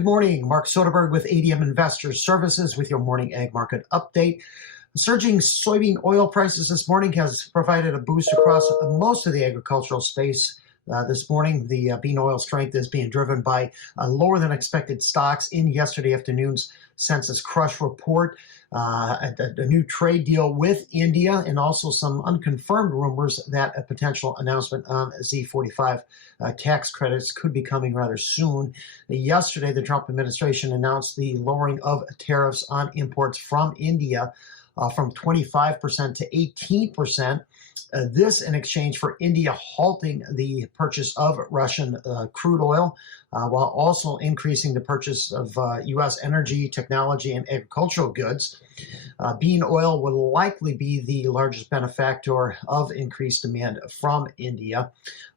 Good morning. Mark Soderberg with ADM Investor Services with your morning ag market update. Surging soybean oil prices this morning has provided a boost across most of the agricultural space. This morning, the bean oil strength is being driven by lower than expected stocks in yesterday afternoon's census crush report, a new trade deal with India, and also some unconfirmed rumors that a potential announcement on Z45 tax credits could be coming rather soon. Yesterday, the Trump administration announced the lowering of tariffs on imports from India from 25% to 18%. This in exchange for India halting the purchase of Russian crude oil, while also increasing the purchase of U.S. energy, technology, and agricultural goods. Bean oil will likely be the largest benefactor of increased demand from India.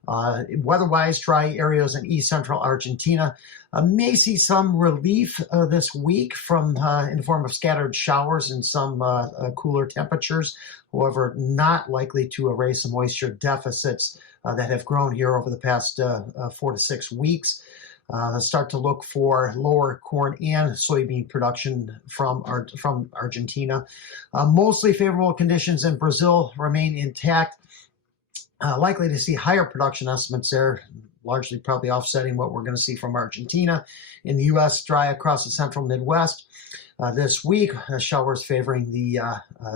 Weather-wise, dry areas in east central Argentina may see some relief this week from in the form of scattered showers and some cooler temperatures. However, not likely to erase the moisture deficits that have grown here over the past 4 to 6 weeks. Start to look for lower corn and soybean production from Argentina. Mostly favorable conditions in Brazil remain intact. Likely to see higher production estimates there, largely probably offsetting what we're going to see from Argentina. In the U.S., dry across the central Midwest. This week, showers favoring the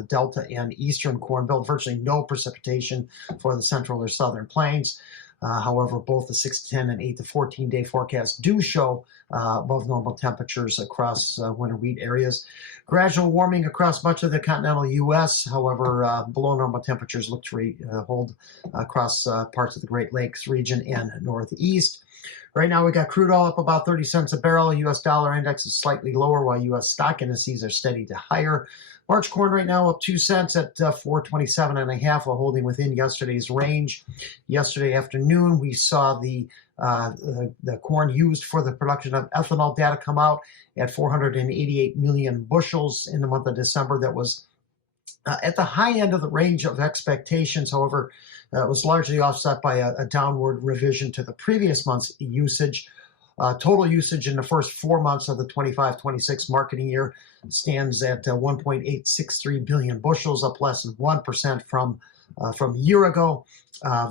Delta and Eastern Corn Belt. Virtually no precipitation for the central or southern plains. However, both the 6 to 10 and 8 to 14-day forecasts do show above normal temperatures across winter wheat areas. Gradual warming across much of the continental U.S. However, below normal temperatures look to hold across parts of the Great Lakes region and Northeast. Right now, we got crude oil up about 30 cents a barrel. U.S. dollar index is slightly lower, while U.S. stock indices are steady to higher. March corn right now up 2 cents at 427.5, while holding within yesterday's range. Yesterday afternoon, we saw the corn used for the production of ethanol data come out at 488 million bushels in the month of December. That was at the high end of the range of expectations. However, it was largely offset by a downward revision to the previous month's usage. Total usage in the first 4 months of the 25-26 marketing year stands at 1.863 billion bushels, up less than 1% from a year ago,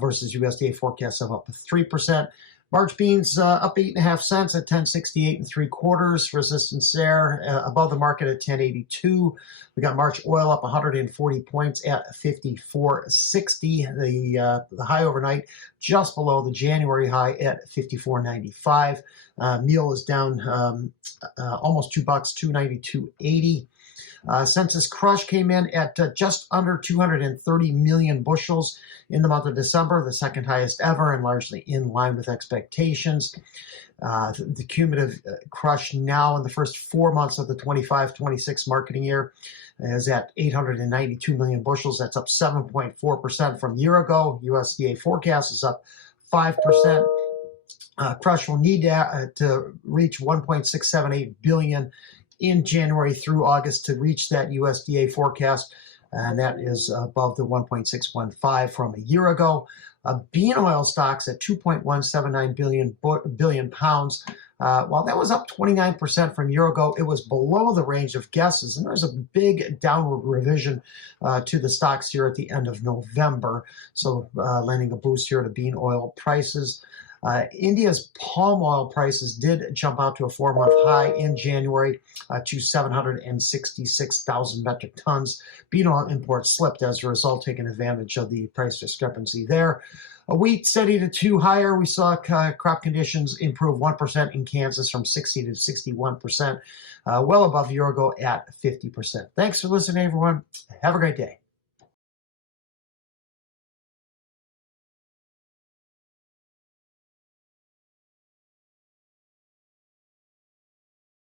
versus USDA forecasts of up 3%. March beans up 8.5 cents at 10.68 3/4. Resistance there above the market at 10.82. We got March oil up 140 points at 54.60. The high overnight just below the January high at 54.95. Meal is down almost $2, 292.80. Census crush came in at just under 230 million bushels in the month of December, the second highest ever and largely in line with expectations. The cumulative crush now in the first 4 months of the 25-26 marketing year is at 892 million bushels. That's up 7.4% from a year ago. USDA forecast is up 5%. Crush will need to reach 1.678 billion in January through August to reach that USDA forecast, and that is above the 1.615 from a year ago. Bean oil stocks at 2.179 billion pounds. While that was up 29% from a year ago, it was below the range of guesses, and there's a big downward revision to the stocks here at the end of November, so lending a boost here to bean oil prices. India's palm oil prices did jump out to a 4-month high in January to 766,000 metric tons. Bean oil imports slipped as a result, taking advantage of the price discrepancy there. Wheat steady to 2 higher. We saw crop conditions improve 1% in Kansas from 60 to 61%, well above a year ago at 50%. Thanks for listening, everyone. Have a great day.